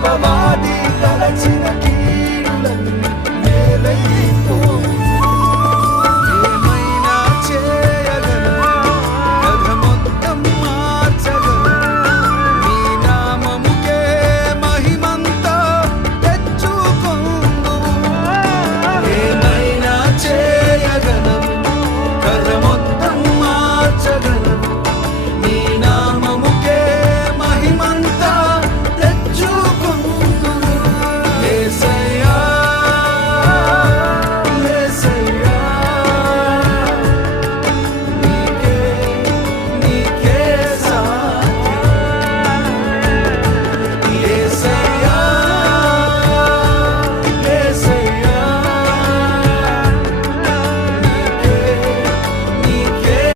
above all.